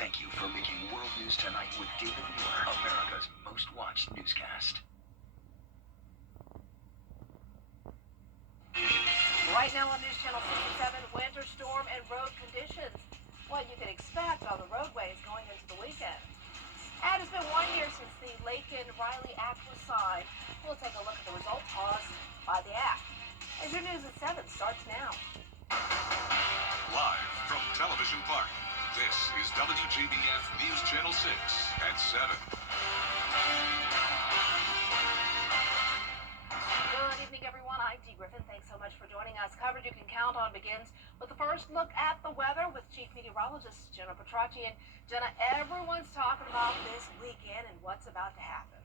Thank you for making World News Tonight with David Mueller, America's most watched newscast. Right now on News Channel 67, winter storm and road conditions. What you can expect on the roadways going into the weekend. And it's been 1 year since the Laken-Riley Act was signed. We'll take a look at the results caused by the act. As your News at 7 starts now. Live from Television Park, this is WJBF News Channel 6 at 7. Good evening, everyone. I'm Dee Griffin. Thanks so much for joining us. Coverage you can count on begins with the first look at the weather with Chief Meteorologist Jenna Petracci. And Jenna, everyone's talking about this weekend and what's about to happen.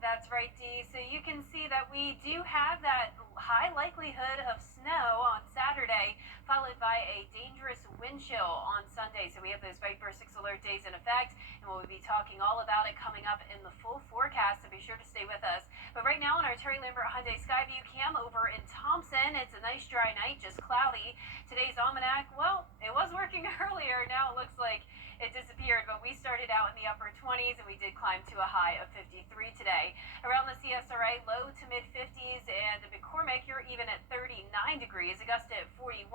That's right, Dee. So you can see that we do have that high likelihood of snow on Saturday, followed by a dangerous wind chill on Sunday. So we have those Viper 6 alert days in effect, and we'll be talking all about it coming up in the full forecast, so be sure to stay with us. But right now on our Terry Lambert Hyundai Skyview cam over in Thompson, it's a nice dry night, just cloudy. Today's almanac, well, it was working earlier. Now it looks like it disappeared, but we started out in the upper 20s and we did climb to a high of 53 today. Around the CSRA, low to mid 50s, and McCormick, you're even at 39 degrees. Augusta at 41.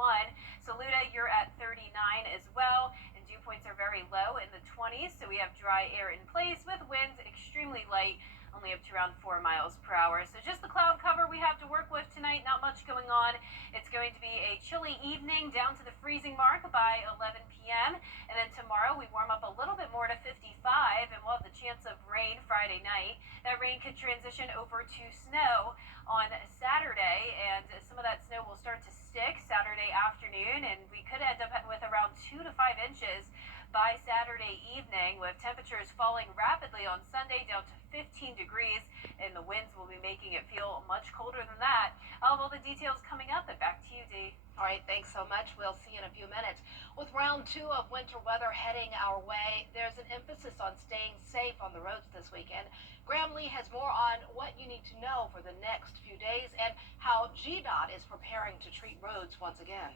Saluda, you're at 39 as well. And dew points are very low in the 20s, so we have dry air in place with winds extremely light, only up to around 4 miles per hour. So just the cloud cover we have to work with tonight, not much going on. It's going to be a chilly evening down to the freezing mark by 11 p.m. And then tomorrow we warm up a little bit more to 55, and we'll have the chance of rain Friday night. That rain could transition over to snow on Saturday, and some of that snow will start to stick Saturday afternoon, and we could end up with around 2 to 5 inches by Saturday evening, with temperatures falling rapidly on Sunday down to 15 degrees, and the winds will be making it feel much colder than that. I'll have all the details coming up, and back to you, Dee. All right, thanks so much. We'll see you in a few minutes. With round 2 of winter weather heading our way, there's an emphasis on staying safe on the roads this weekend. Graham Lee has more on what you need to know for the next few days and how GDOT is preparing to treat roads once again.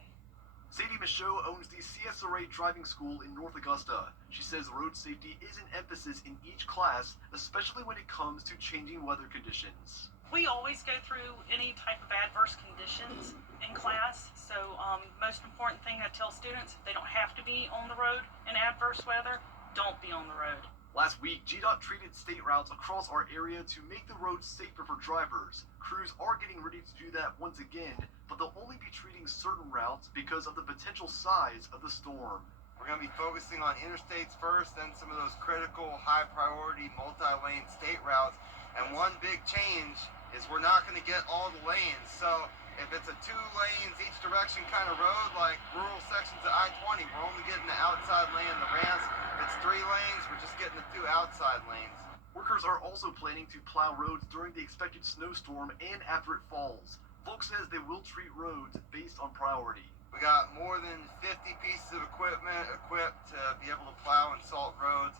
Sadie Michaud owns the CSRA driving school in North Augusta. She says road safety is an emphasis in each class, especially when it comes to changing weather conditions. We always go through any type of adverse conditions in class, so most important thing I tell students, if they don't have to be on the road in adverse weather, don't be on the road. Last week, GDOT treated state routes across our area to make the roads safer for drivers. Crews are getting ready to do that once again, but they'll only be treating certain routes because of the potential size of the storm. We're going to be focusing on interstates first, then some of those critical, high-priority, multi-lane state routes. And one big change is we're not going to get all the lanes. So if it's a 2 lanes each direction kind of road, like rural sections of I-20, we're only getting the outside lane, the ramps. If it's 3 lanes, we're just getting the 2 outside lanes. Workers are also planning to plow roads during the expected snowstorm and after it falls. Folks says they will treat roads based on priority. We got more than 50 pieces of equipment equipped to be able to plow and salt roads,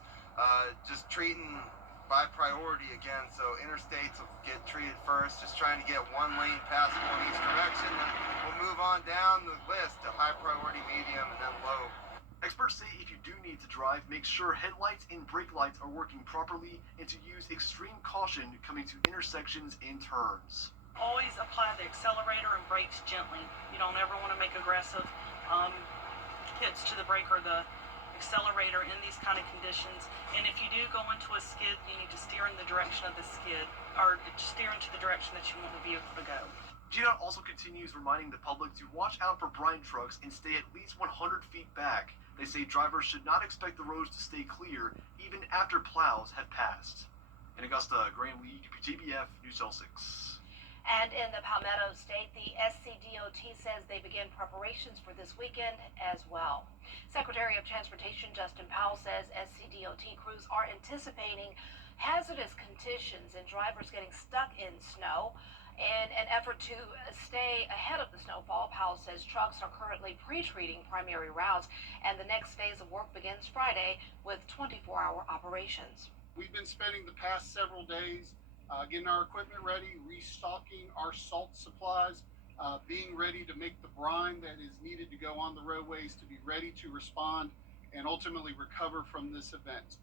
just treating by priority again, so interstates will get treated first, just trying to get 1 lane passable in each direction, then we'll move on down the list to high priority, medium, and then low. Experts say if you do need to drive, make sure headlights and brake lights are working properly and to use extreme caution coming to intersections and turns. Always apply the accelerator and brakes gently. You don't ever want to make aggressive hits to the brake or the accelerator in these kind of conditions. And if you do go into a skid, you need to steer in the direction of the skid, or steer into the direction that you want the vehicle to go. GDOT also continues reminding the public to watch out for brine trucks and stay at least 100 feet back. They say drivers should not expect the roads to stay clear even after plows have passed. In Augusta, Graham Lee, WJBF News Channel 6. And in the Palmetto State, the SCDOT says they begin preparations for this weekend as well. Secretary of Transportation Justin Powell says SCDOT crews are anticipating hazardous conditions and drivers getting stuck in snow. In an effort to stay ahead of the snowfall, Powell says trucks are currently pre-treating primary routes, and the next phase of work begins Friday with 24-hour operations. We've been spending the past several days getting our equipment ready, restocking our salt supplies, being ready to make the brine that is needed to go on the roadways to be ready to respond and ultimately recover from this event.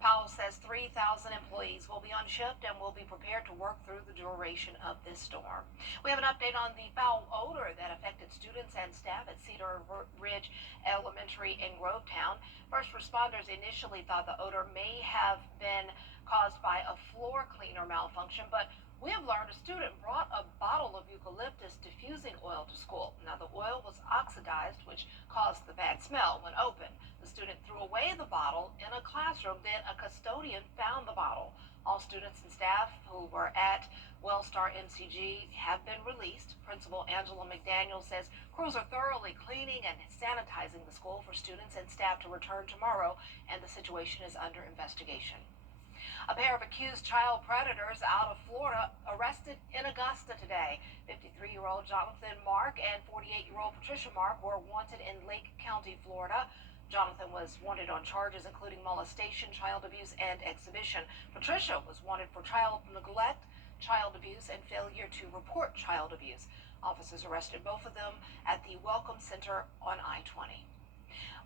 Powell says 3,000 employees will be on shift and will be prepared to work through the duration of this storm. We have an update on the foul odor that affected students and staff at Cedar Ridge Elementary in Grovetown. First responders initially thought the odor may have been caused by a floor cleaner malfunction, but we have learned a student brought a bottle of eucalyptus diffusing oil to school. Now, the oil was oxidized, which caused the bad smell when opened. The student threw away the bottle in a classroom. Then a custodian found the bottle. All students and staff who were at Wellstar MCG have been released. Principal Angela McDaniel says crews are thoroughly cleaning and sanitizing the school for students and staff to return tomorrow, and the situation is under investigation. A pair of accused child predators out of Florida arrested in Augusta today. 53-year-old Jonathan Mark and 48-year-old Patricia Mark were wanted in Lake County, Florida. Jonathan was wanted on charges including molestation, child abuse, and exhibition. Patricia was wanted for child neglect, child abuse, and failure to report child abuse. Officers arrested both of them at the Welcome Center on I-20.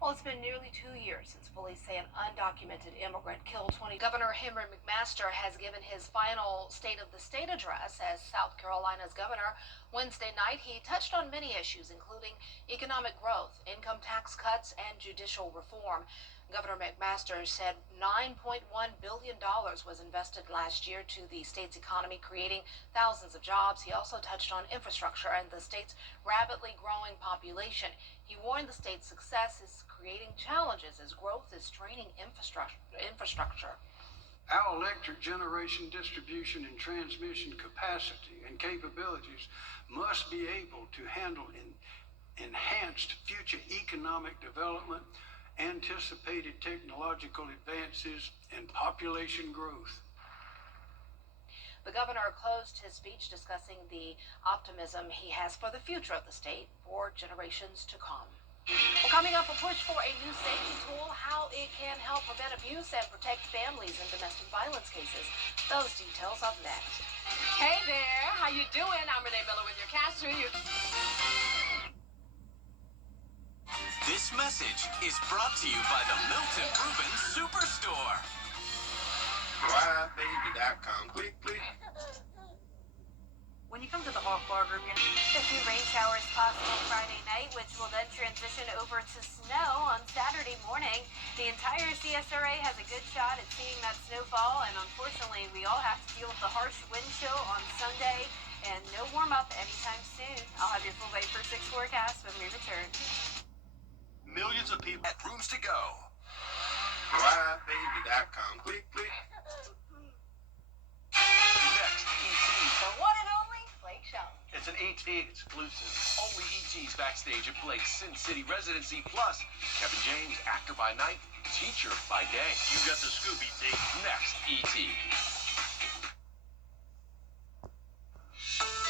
Well, it's been nearly 2 years since police say an undocumented immigrant killed 20. Governor Henry McMaster has given his final State of the State address as South Carolina's governor. Wednesday night, he touched on many issues, including economic growth, income tax cuts, and judicial reform. Governor McMaster said $9.1 billion was invested last year to the state's economy, creating thousands of jobs. He also touched on infrastructure and the state's rapidly growing population. He warned the state's success is creating challenges as growth is straining infrastructure. Our electric generation distribution and transmission capacity and capabilities must be able to handle enhanced future economic development, anticipated technological advances, and population growth. The governor closed his speech discussing the optimism he has for the future of the state for generations to come. Well, coming up, a push for a new safety tool, how it can help prevent abuse and protect families in domestic violence cases. Those details up next. Hey there, how you doing? I'm Renee Miller with your cash. This message is brought to you by the Milton Proven Superstore. WJBF.com. Quickly. When you come to the Hawk Bar Group, a few rain showers possible Friday night, which will then transition over to snow on Saturday morning. The entire CSRA has a good shot at seeing that snowfall, and unfortunately, we all have to deal with the harsh wind chill on Sunday, and no warm up anytime soon. I'll have your full Bay for 6 forecast when we return. Millions of people At rooms to go. WJBF.com. Quickly. Next, ET. The one and only Flake Show. It's an ET exclusive. Only ET's backstage at Blake's Sin City Residency. Plus, Kevin James, actor by night, teacher by day. You got the scoop, ET. Next, ET.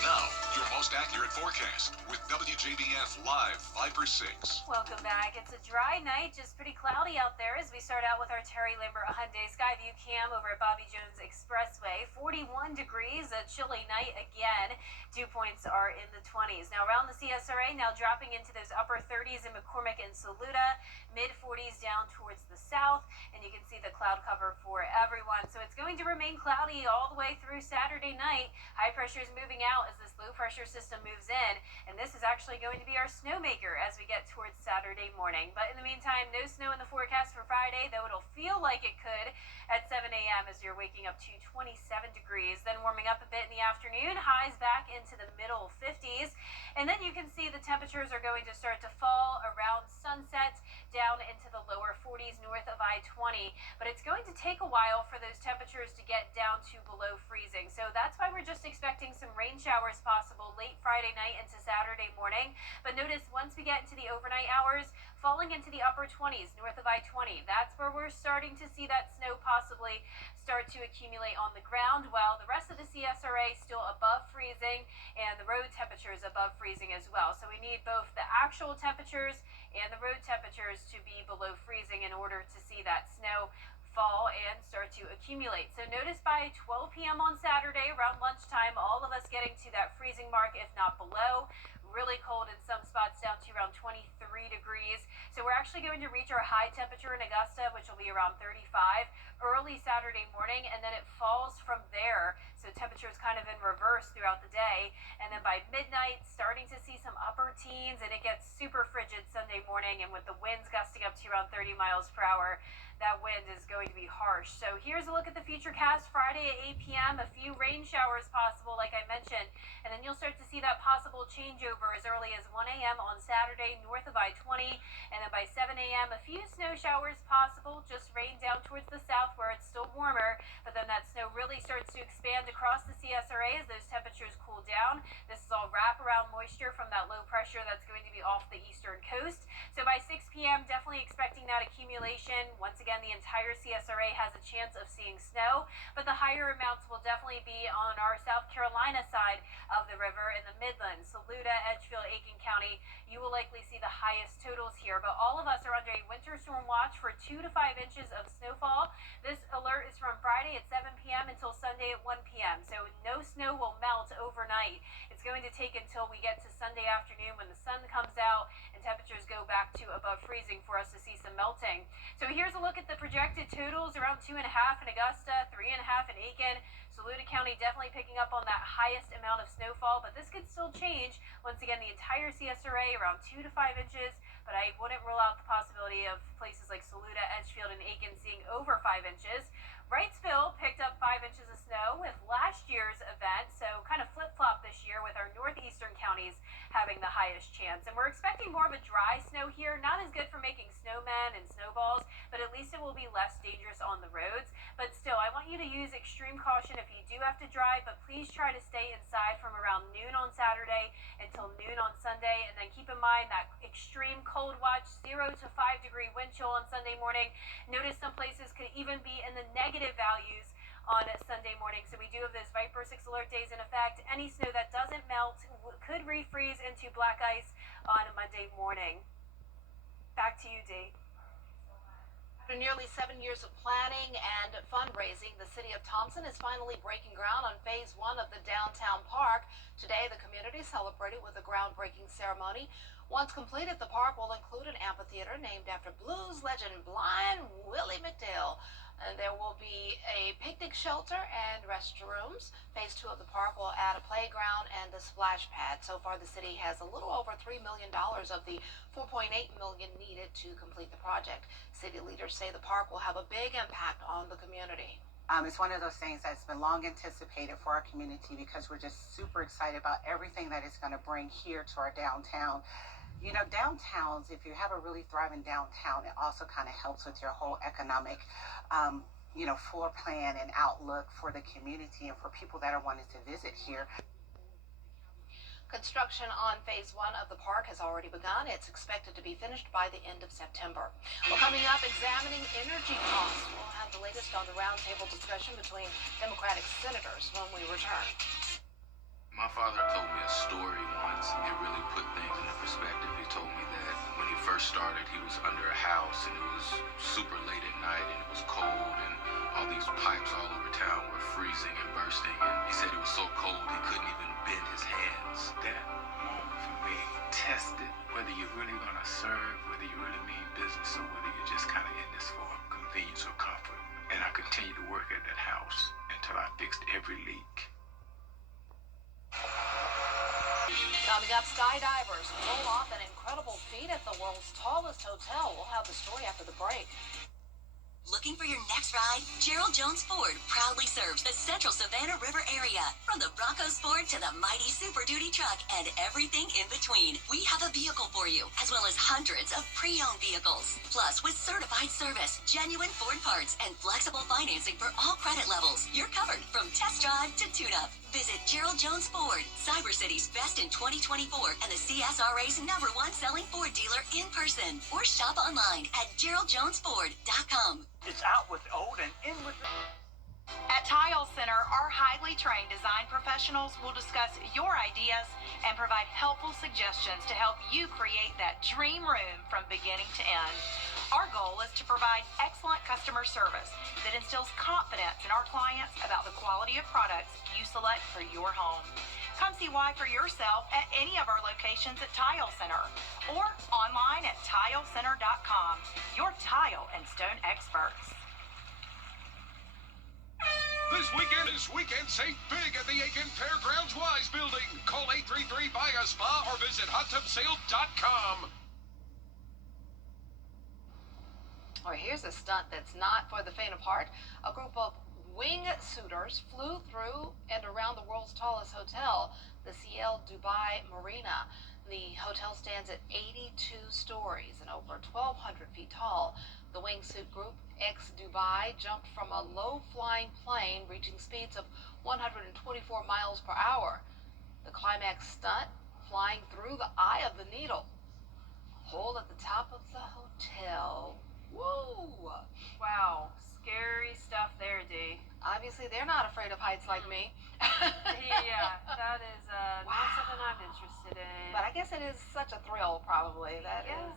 now. Your most accurate forecast with WJBF Live 5/6. Welcome back. It's a dry night, just pretty cloudy out there as we start out with our Terry Lambert Hyundai Skyview cam over at Bobby Jones Expressway. 41 degrees, a chilly night again. Dew points are in the 20s. Now around the CSRA, now dropping into those upper 30s in McCormick and Saluda, mid 40s down towards the south, and you can see the cloud cover for everyone. So it's going to remain cloudy all the way through Saturday night. High pressure is moving out as this low pressure system moves in, and this is actually going to be our snowmaker as we get towards Saturday morning. But in the meantime, no snow in the forecast for Friday, though it'll feel like it could at 7 a.m. as you're waking up to 27 degrees, then warming up a bit in the afternoon, highs back into the middle 50s, and then you can see the temperatures are going to start to fall around sunset down into the lower 40s north of I-20, but it's going to take a while for those temperatures to get down to below freezing. So that's why we're just expecting some rain showers possible late Friday night into Saturday morning. But notice once we get into the overnight hours, falling into the upper 20s north of I-20, that's where we're starting to see that snow possibly start to accumulate on the ground, while the rest of the CSRA still above freezing and the road temperatures above freezing as well. So we need both the actual temperatures and the road temperatures to be below freezing in order to see that snow fall and start to accumulate. So notice by 12 p.m. on Saturday around lunchtime, all of us getting to that freezing mark, if not below. really cold in some spots, down to around 23 degrees. So we're actually going to reach our high temperature in Augusta, which will be around 35 early Saturday morning, and then it falls from there. So temperatures kind of in reverse throughout the day, and then by midnight starting to see some upper teens, and it gets super frigid Sunday morning, and with the winds gusting up to around 30 miles per hour, that wind is going to be harsh. So here's a look at the futurecast. Friday at 8 p.m., a few rain showers possible, like I mentioned, and then you'll start to see that possible changeover as early as 1 a.m. on Saturday north of I-20, and then by 7 a.m., a few snow showers possible, just rain down towards the south where it's still warmer, but then that snow really starts to expand across the CSRA as those temperatures cool down. This is all wraparound moisture from that low pressure that's going to be off the eastern coast. So by 6 p.m., definitely expecting that accumulation. Once again, the entire CSRA has a chance of seeing snow, but the higher amounts will definitely be on our South Carolina side of the river in the Midlands. Saluda, Edgefield, Aiken County, you will likely see the highest totals here, but all of us are under a winter storm watch for 2 to 5 inches of snowfall. This alert is from Friday at 7 p.m. until Sunday at 1 p.m., so no snow will melt overnight. It's going to take until we get to Sunday afternoon when the sun comes out and temperatures go back to above freezing for us to see some melting. So here's a look at the projected totals: around 2.5 in Augusta, 3.5 in Aiken. Saluda County definitely picking up on that highest amount of snowfall, but this could still change. Once again, the entire CSRA around 2 to 5 inches, but I wouldn't rule out the possibility of places like Saluda, Edgefield, and Aiken seeing over 5 inches. Wrightsville picked up 5 inches of snow with last year's event, so kind of flip-flop this year with our northeastern counties having the highest chance. And we're expecting more of a dry snow here, not as good for making snowmen and snowballs, but at least it will be less dangerous on the roads. But still, I want you to use extreme caution if you do have to drive, but please try to stay inside from around noon on Saturday until noon on Sunday. And then keep in mind that extreme cold watch, 0 to 5 degree wind chill on Sunday morning. Notice some places could even be in the negative values on Sunday morning. So we do have those Viper 6 alert days in effect. Any snow that doesn't melt could refreeze into black ice on Monday morning. Back to you, Dee. After nearly 7 years of planning and fundraising, the city of Thompson is finally breaking ground on phase 1 of the downtown park. Today, the community celebrated with a groundbreaking ceremony. Once completed, the park will include an amphitheater named after blues legend Blind Willie McDowell. And there will be a picnic shelter and restrooms. Phase 2 of the park will add a playground and a splash pad. So far, the city has a little over $3 million of the $4.8 million needed to complete the project. City leaders say the park will have a big impact on the community. It's one of those things that's been long anticipated for our community because we're just super excited about everything that it's going to bring here to our downtown. You know, downtowns, if you have a really thriving downtown, it also kind of helps with your whole economic, floor plan and outlook for the community and for people that are wanting to visit here. Construction on phase 1 of the park has already begun. It's expected to be finished by the end of September. Well, coming up, examining energy costs. We'll have the latest on the roundtable discussion between Democratic senators when we return. My father told me a story once. It really put things into perspective. He told me that when he first started, he was under a house and it was super late at night and it was cold and all these pipes all over town were freezing and bursting. And he said it was so cold he couldn't even bend his hands. That moment for me tested whether you're really going to serve, whether you really mean business, or whether you're just kind of in this for convenience or comfort. And I continued to work at that house until I fixed every leak. Coming up, skydivers pull off an incredible feat at the world's tallest hotel. We'll have the story after the break. Looking for your next ride? Gerald Jones Ford proudly serves the central Savannah River area. From the Bronco Sport to the mighty Super Duty truck and everything in between, we have a vehicle for you, as well as hundreds of pre-owned vehicles. Plus, with certified service, genuine Ford parts, and flexible financing for all credit levels, you're covered from test drive to tune-up. Visit Gerald Jones Ford, Cyber City's best in 2024 and the CSRA's #1 selling Ford dealer in person, or shop online at GeraldJonesFord.com. It's out with old and in with the... At Tile Center, our highly trained design professionals will discuss your ideas and provide helpful suggestions to help you create that dream room from beginning to end. Our goal is to provide excellent customer service that instills confidence in our clients about the quality of products you select for your home. Come see why for yourself at any of our locations at Tile Center or online at tilecenter.com. Your tile and stone experts. This weekend, save big at the Aiken Fairgrounds Wise Building. Call 833-BUY-A-SPA or visit hottubsale.com. Or here's a stunt that's not for the faint of heart. A group of wingsuiters flew through and around the world's tallest hotel, the Ciel Dubai Marina. The hotel stands at 82 stories and over 1,200 feet tall. The wingsuit group, ex-Dubai, jumped from a low-flying plane reaching speeds of 124 miles per hour. The climax stunt, flying through the eye of the needle. Hole at the top of the hotel. Whoa! Wow, scary stuff there, Dee. Obviously, they're not afraid of heights like me. Yeah, that is not something I'm interested in. But I guess it is such a thrill, probably. That is,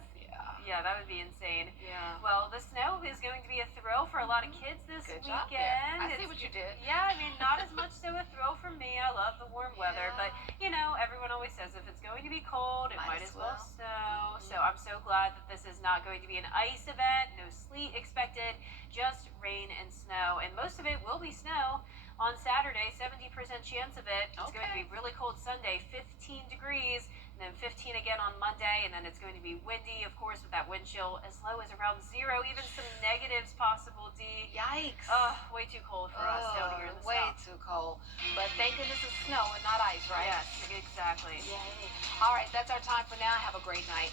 Yeah, that would be insane. Yeah. Well, the snow is going to be a thrill for a lot of kids this Good weekend. job there. I see what you did. Yeah, I mean, not as much so a thrill for me. I love the warm weather, but you know, everyone always says if it's going to be cold, it might as well snow. So I'm so glad that this is not going to be an ice event. No sleet expected, just rain and snow, and most of it will be snow. On Saturday, 70% chance of it. It's going to be really cold Sunday, 15 degrees, and then 15 again on Monday, and then it's going to be windy, of course, with that wind chill as low as around 0, even some negatives possible, D. Yikes. Way too cold for us down here in the way south. too cold. But thank goodness it's snow and not ice, right? Yes, exactly. Yay. All right, that's our time for now. Have a great night.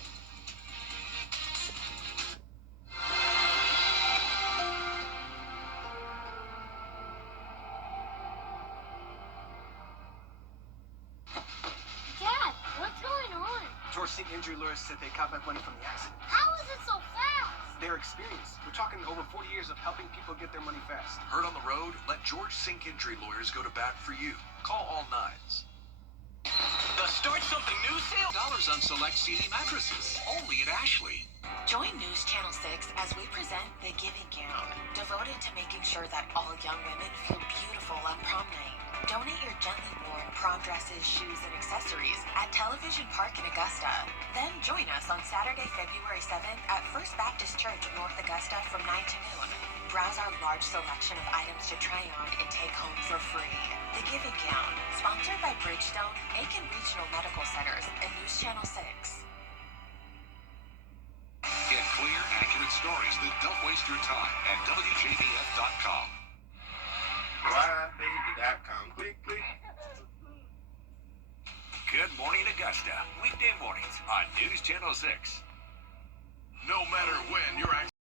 Dad, what's going on? George State Injury Lawyers said they got back money from the accident. How is it so fast? Their experience. We're talking over 40 years of helping people get their money fast. Hurt on the road? Let George Sink Injury Lawyers go to bat for you. Call all nines. The Start Something New sale. Dollars on select CD mattresses. Only at Ashley. Join News Channel 6 as we present The Giving Gown, devoted to making sure that all young women feel beautiful on prom night. Donate your gently worn prom dresses, shoes, and accessories at Television Park in Augusta. Then join us on Saturday, February 7th at First Baptist Church in North Augusta from 9 to noon. Browse our large selection of items to try on and take home for free. The Giving Gown, sponsored by Bridgestone, Aiken Regional Medical Centers, and News Channel 6. Get clear, accurate stories that don't waste your time at WJBF.com. WJBF.com. Click, click. Good morning, Augusta. Weekday mornings on News Channel 6. No matter when,